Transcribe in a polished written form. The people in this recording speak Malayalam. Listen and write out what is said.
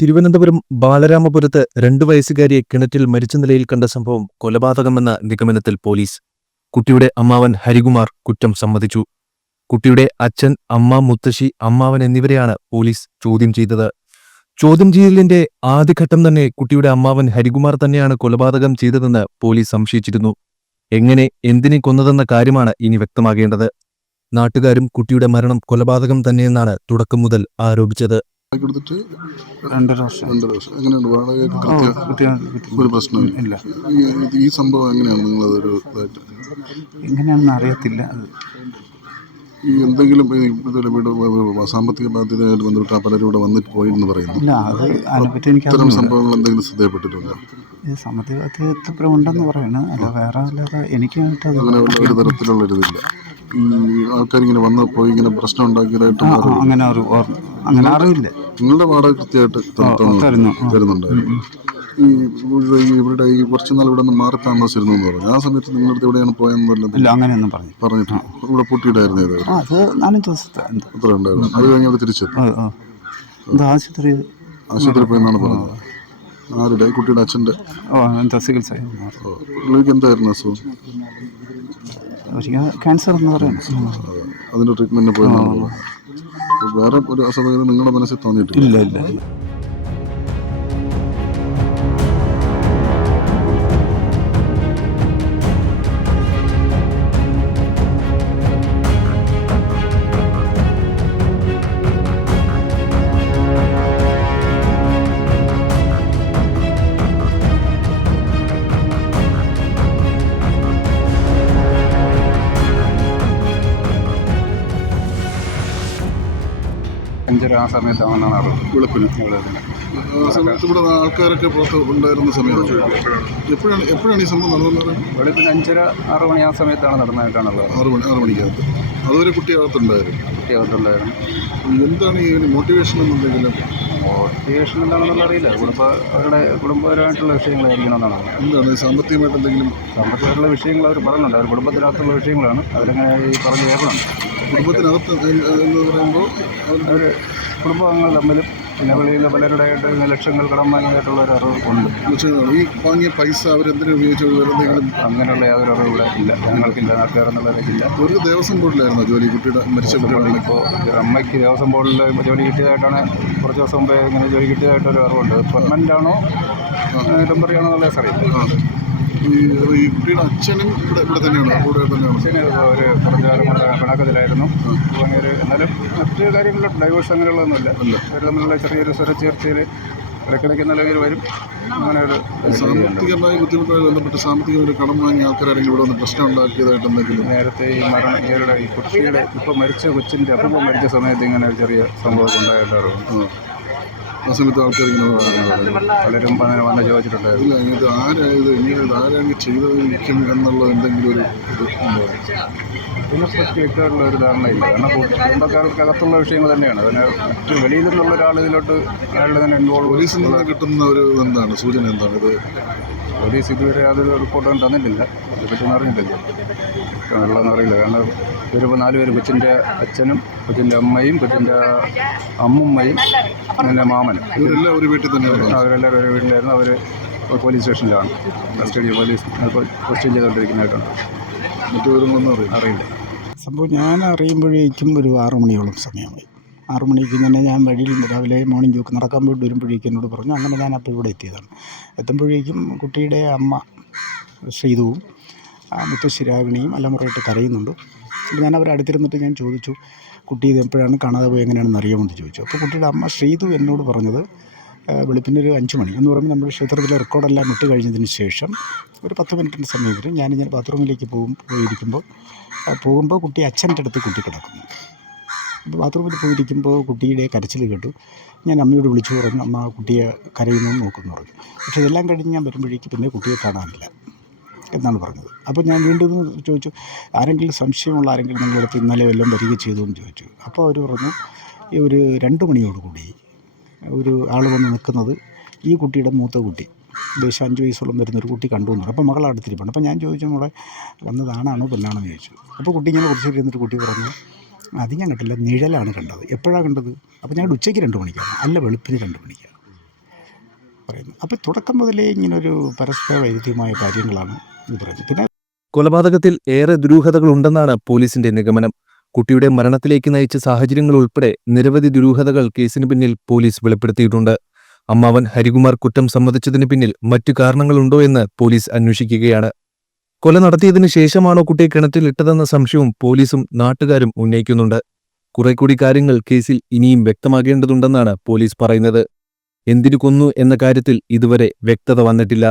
തിരുവനന്തപുരം ബാലരാമപുരത്ത് 2 വയസ്സുകാരിയെ കിണറ്റിൽ മരിച്ച നിലയിൽ കണ്ട സംഭവം കൊലപാതകമെന്ന നിഗമനത്തിൽ പോലീസ്. കുട്ടിയുടെ അമ്മാവൻ ഹരികുമാർ കുറ്റം സമ്മതിച്ചു. കുട്ടിയുടെ അച്ഛൻ, അമ്മ, മുത്തശ്ശി, അമ്മാവൻ എന്നിവരെയാണ് പോലീസ് ചോദ്യം ചെയ്തത്. ചോദ്യം ചെയ്യലിന്റെ ആദ്യഘട്ടം തന്നെ കുട്ടിയുടെ അമ്മാവൻ ഹരികുമാർ തന്നെയാണ് കൊലപാതകം ചെയ്തതെന്ന് പോലീസ് സംശയിച്ചിരുന്നു. എങ്ങനെ, എന്തിനെ കൊന്നതെന്ന കാര്യമാണ് ഇനി വ്യക്തമാകേണ്ടത്. നാട്ടുകാരും കുട്ടിയുടെ മരണം കൊലപാതകം തന്നെയെന്നാണ് തുടക്കം മുതൽ ആരോപിച്ചത്. കൊടുത്തിട്ട് 2.5 വർഷം. 2.5 വർഷം. എങ്ങനെയുണ്ട് വാടകയൊക്കെ ഒരു പ്രശ്നമില്ല? ഇല്ല. ഈ സംഭവം എങ്ങനെയാണ് നിങ്ങളതൊരു ഇതായിട്ട് എങ്ങനെയാണെന്ന് അറിയത്തില്ല. ഈ എന്തെങ്കിലും വീട് സാമ്പത്തിക ബാധ്യതയായിട്ട് ബന്ധപ്പെട്ട് പലരും ഇവിടെ വന്നിട്ട് പോയെന്ന് പറയുന്നു. ഇല്ല, അത് അതിനെപ്പറ്റി എനിക്ക് ഇത്തരം സംഭവങ്ങൾ എന്തെങ്കിലും ശ്രദ്ധയപ്പെട്ടിട്ടുണ്ടോ? ഇത് സാമ്പത്തിക ബാധ്യത ഉണ്ടെന്ന് പറയുന്നത് അല്ല, വേറെ അല്ലാതെ എനിക്കായിട്ട് അങ്ങനെ ഒരു തരത്തിലുള്ളൊരിതില്ല. ഈ ആൾക്കാരിങ്ങനെ വന്ന് പോയി ഇങ്ങനെ പ്രശ്നം ഉണ്ടാക്കിയതായിട്ട് അങ്ങനെ അറിയില്ല. നിങ്ങളുടെ വാടക കൃത്യമായിട്ട് തരുന്നുണ്ടായിരുന്നു. ഈ ഇവിടെ ഈ കുറച്ച് നാൾ ഇവിടെ നിന്ന് മാറി താമസിച്ചിരുന്നു എന്ന് പറഞ്ഞു. ആ സമയത്ത് നിങ്ങളുടെ എവിടെയാണ് പോയെന്നല്ല അങ്ങനെയൊന്നും പറഞ്ഞിട്ട് ഇവിടെ പൂട്ടിയിട്ടായിരുന്നു. അത് 4 ദിവസത്തെ അത്ര ഉണ്ടായിരുന്നു. അത് കഴിഞ്ഞ് അവിടെ തിരിച്ചെത്തി ആശുപത്രി പോയെന്നാണ് പറഞ്ഞത്. ആരുടെ? കുട്ടിയുടെ അച്ഛൻ്റെ ചികിത്സ. പുള്ളിക്ക് എന്തായിരുന്നു അസുഖം? ക്യാൻസർ എന്ന് പറയുന്നത്. അതിൻ്റെ ട്രീറ്റ്മെൻറ്റിന് പോയെന്നാണ് പറഞ്ഞത്. വേറെ ഒരു അസുഖം നിങ്ങളുടെ മനസ്സിൽ തോന്നിയിട്ടില്ല? ഇല്ല. ആ സമയത്താണെന്നാണ് അറിവ്. വെളുപ്പിന് ആ സമയത്ത് ഇവിടെ ആൾക്കാരൊക്കെ പുറത്ത് ഉണ്ടായിരുന്ന സമയത്ത് എപ്പോഴാണ് ഈ സംഭവം നടന്നത്? വെളുപ്പിന് 5:30-6 മണി ആ സമയത്താണ് നടന്നതായിട്ടാണുള്ളത്. 6 മണിക്കകത്ത്. അതുവരെ കുട്ടിയകത്തുണ്ടായിരുന്നു. എന്താണ് ഈ മോട്ടിവേഷൻ എന്നുണ്ടെങ്കിലും? മോട്ടിവേഷൻ എന്താണെന്നുള്ള അറിയില്ല. അവരുടെ കുടുംബപരമായിട്ടുള്ള വിഷയങ്ങളായിരിക്കണമെന്നാണ്. എന്താണ് സാമ്പത്തികമായിട്ട് എന്തെങ്കിലും? സാമ്പത്തികമായിട്ടുള്ള വിഷയങ്ങൾ അവർ പറയുന്നുണ്ട്. അവർ കുടുംബത്തിനകത്തുള്ള വിഷയങ്ങളാണ് അവരങ്ങനെ ഈ പറഞ്ഞു കേൾക്കണം. കുടുംബത്തിനകത്ത് എന്ന് പറയുമ്പോൾ അവർ കുടുംബാംഗങ്ങൾ തമ്മിലും പിന്നെ വെളിയിൽ പലരുടെയായിട്ട് ലക്ഷങ്ങൾ കടം വാങ്ങിയതായിട്ടുള്ള ഒരു അറിവ് ഉണ്ട്. ഈ വാങ്ങിയ പൈസ അവരെന്തിനു ഉപയോഗിച്ചു? എന്തെങ്കിലും അങ്ങനെയുള്ള യാതൊരു അറിവ് ഇവിടെ ഇല്ല, ഞങ്ങൾക്കില്ല, നാട്ടുകാരെന്നുള്ളവരേക്കില്ല. ഒരു ദേവസ്വം ബോർഡിലായിരുന്നു ജോലി കുട്ടിയുടെ മരിച്ച കുട്ടികളാണ്. ഇപ്പോൾ അമ്മയ്ക്ക് ദേവസ്വം ബോർഡിൽ ജോലി കിട്ടിയതായിട്ടാണ് കുറച്ച് ദിവസം മുമ്പേ ഇങ്ങനെ ജോലി കിട്ടിയതായിട്ടൊരു അറിവുണ്ട്. പെർമനൻ്റ് ആണോ ടെമ്പററി ആണോ എന്നുള്ള അറിയില്ല. ഈ കുട്ടിയുടെ അച്ഛനും ഇവിടെ തന്നെയാണ്, കൂടെ തന്നെയാണ്. അച്ഛന് ഒരു കുറച്ച് കാലം കൂടെ പിണക്കത്തിലായിരുന്നു. എന്നാലും മറ്റു കാര്യങ്ങളിൽ ഡൈവേഴ്സ് അങ്ങനെയുള്ളതൊന്നുമില്ല. അവർ തമ്മിലുള്ള ചെറിയൊരു സ്വരച്ചേർച്ചയിൽ ഇടയ്ക്കിടയ്ക്ക് നിലവിൽ വരും. അങ്ങനെ ഒരു സാമ്പത്തികമായ ബുദ്ധിമുട്ടുമായി ബന്ധപ്പെട്ട് സാമ്പത്തികമായി കടം വാങ്ങിയ ആൾക്കാരെങ്കിലും ഇവിടെ വന്ന് പ്രശ്നം ഉണ്ടാക്കിയതായിട്ട് എന്തെങ്കിലും? നേരത്തെ ഈ കുട്ടിയുടെ ഇപ്പോൾ മരിച്ച കൊച്ചിൻ്റെ അപ്പം മരിച്ച സമയത്ത് ഇങ്ങനെ ഒരു ചെറിയ സംഭവം ഉണ്ടായിട്ടാണ്. ആ സമയത്ത് ആൾക്കാരിങ്ങനെ പലരും അങ്ങനെ വന്ന് ചോദിച്ചിട്ടുണ്ടായിരുന്നു. ഇല്ല, ഇത് ആരാണ് ചെയ്തതിരിക്കും എന്നുള്ള എന്തെങ്കിലും ഒരു ഇത് ഉണ്ടോ? ഇതിനെപ്പറ്റി വ്യക്തമായിട്ടുള്ള ഒരു ധാരണയില്ല. കാരണം കുടുംബക്കാർക്കകത്തുള്ള വിഷയങ്ങൾ തന്നെയാണ്. അതിന് മറ്റ് വെളിയിൽ നിന്നുള്ള ഒരാൾ ഇതിലോട്ട് അയാളുടെ തന്നെ ഇൻവോൾവ്. പോലീസിൽ നിന്ന് കിട്ടുന്ന ഒരു എന്താണ് സൂചന? എന്താണ് ഇത്? പോലീസ് ഇതുവരെ യാതൊരു റിപ്പോർട്ടും തന്നിട്ടില്ല. ഇതിനെപ്പറ്റിയൊന്നും അറിഞ്ഞിട്ടില്ല, ഉള്ളതെന്ന് അറിയില്ല. കാരണം ഇവരിപ്പോൾ 4 പേര്, കൊച്ചിൻ്റെ അച്ഛനും കൊച്ചിൻ്റെ അമ്മയും കൊച്ചിൻ്റെ അമ്മുമ്മയും എൻ്റെ മാമനും, ഇവരെല്ലാം ഒരു വീട്ടിൽ തന്നെയാണ്. അവരെല്ലാവരും ഒരു വീട്ടിലായിരുന്നു. അവർ പോലീസ് സ്റ്റേഷനിലാണ് കസ്റ്റഡി. പോലീസ് ക്വസ്റ്റ്യൻ ചെയ്തുകൊണ്ടിരിക്കുന്നതായിട്ടുണ്ട്. മറ്റൊന്നും അറിയില്ല. സംഭവം ഞാൻ അറിയുമ്പോഴേക്കും ഒരു 6 മണിയോളം സമയമായി. 6 മണിക്ക് തന്നെ ഞാൻ വഴിയിൽ നിന്ന് രാവിലെ മോർണിംഗ് ജോക്ക് നടക്കാൻ പോയിട്ട് വരുമ്പോഴേക്കും എന്നോട് പറഞ്ഞു. അങ്ങനെ ഞാൻ അപ്പോൾ ഇവിടെ എത്തിയതാണ്. എത്തുമ്പോഴേക്കും കുട്ടിയുടെ അമ്മ ശ്രീതുവും മുത്തശ്ശി രാഗിണിയും അലമുറയിട്ട് കരയുന്നുണ്ട്. അപ്പോൾ ഞാൻ അവരെ അടുത്തിരുന്നിട്ട് ഞാൻ ചോദിച്ചു, കുട്ടി ഇത് എപ്പോഴാണ് കാണാതെ പോയി, എങ്ങനെയാണെന്ന് അറിയാമെന്ന് ചോദിച്ചു. അപ്പോൾ കുട്ടിയുടെ അമ്മ ശ്രീതു എന്നോട് പറഞ്ഞത് വെളുപ്പിനൊരു 5 മണി എന്ന് പറയുമ്പോൾ നമ്മുടെ ക്ഷേത്രത്തിലെ റെക്കോർഡെല്ലാം ഇട്ട് കഴിഞ്ഞതിന് ശേഷം ഒരു 10 മിനിറ്റിൻ്റെ സമയത്തിന് ഞാനിങ്ങനെ ബാത്റൂമിലേക്ക് പോകുമ്പോൾ കുട്ടി അച്ഛൻ്റെ അടുത്ത് കുട്ടി കിടക്കുന്നു. അപ്പോൾ ബാത്റൂമിൽ പോയിരിക്കുമ്പോൾ കുട്ടിയുടെ കരച്ചിൽ കേട്ടു. ഞാൻ അമ്മയോട് വിളിച്ചു പറഞ്ഞു, അമ്മ കുട്ടിയെ കരയുന്നു നോക്കുമെന്ന് പറഞ്ഞു. പക്ഷേ ഇതെല്ലാം കഴിഞ്ഞ് ഞാൻ വരുമ്പോഴേക്ക് പിന്നെ കുട്ടിയെ കാണാനില്ല എന്നാണ് പറഞ്ഞത്. അപ്പോൾ ഞാൻ വീണ്ടും ചോദിച്ചു, ആരെങ്കിലും സംശയമുള്ള ആരെങ്കിലും നിങ്ങളുടെ അടുത്ത് ഇന്നലെ വല്ലതും വരിക ചെയ്തു എന്ന് ചോദിച്ചു. അപ്പോൾ അവർ പറഞ്ഞു, ഈ ഒരു 2 മണിയോടുകൂടി ഒരു ആൾ വന്ന് നിൽക്കുന്നത് ഈ കുട്ടിയുടെ മൂത്ത കുട്ടി, ഏകദേശം 5 വയസ്സോളം വരുന്നൊരു കുട്ടി കണ്ടു എന്ന് പറഞ്ഞു. അപ്പോൾ മകൾ അടുത്തിരിപ്പുണ്ട്. അപ്പോൾ ഞാൻ ചോദിച്ചു, മോളെ വന്നതാണാണോ പെണ്ണാണോ എന്ന് ചോദിച്ചു. അപ്പോൾ കുട്ടി ഇങ്ങനെ കുറച്ച് ഇരുന്നിട്ട് കുട്ടി പറഞ്ഞു, അത് ഞാൻ കണ്ടില്ല, നിഴലാണ് കണ്ടത്. എപ്പോഴാണ് കണ്ടത്? അപ്പോൾ ഞങ്ങളുടെ ഉച്ചയ്ക്ക് 2 മണിക്കാണ്, അല്ല വെളുപ്പിന് 2 മണിക്കാണ്. പറയുന്നത്. അപ്പോൾ തുടക്കം മുതലേ ഇങ്ങനൊരു പരസ്പര വൈരുദ്ധ്യമായ കാര്യങ്ങളാണ് ഇത് പറയുന്നത്. പിന്നെ കൊലപാതകത്തിൽ ഏറെ ദുരൂഹതകളുണ്ടെന്നാണ് പോലീസിന്റെ നിഗമനം. കുട്ടിയുടെ മരണത്തിലേക്ക് നയിച്ച സാഹചര്യങ്ങൾ ഉൾപ്പെടെ നിരവധി ദുരൂഹതകൾ കേസിന് പിന്നിൽ പോലീസ് വെളിപ്പെടുത്തിയിട്ടുണ്ട്. അമ്മാവൻ ഹരികുമാർ കുറ്റം സമ്മതിച്ചതിന് പിന്നിൽ മറ്റു കാരണങ്ങളുണ്ടോ എന്ന് പോലീസ് അന്വേഷിക്കുകയാണ്. കൊല നടത്തിയതിനു ശേഷമാണോ കുട്ടിയെ കിണറ്റിലിട്ടതെന്ന സംശയവും പോലീസും നാട്ടുകാരും ഉന്നയിക്കുന്നുണ്ട്. കുറേക്കൂടി കാര്യങ്ങൾ കേസിൽ ഇനിയും വ്യക്തമാകേണ്ടതുണ്ടെന്നാണ് പോലീസ് പറയുന്നത്. എന്തിനു കൊന്നു എന്ന കാര്യത്തിൽ ഇതുവരെ വ്യക്തത വന്നിട്ടില്ല.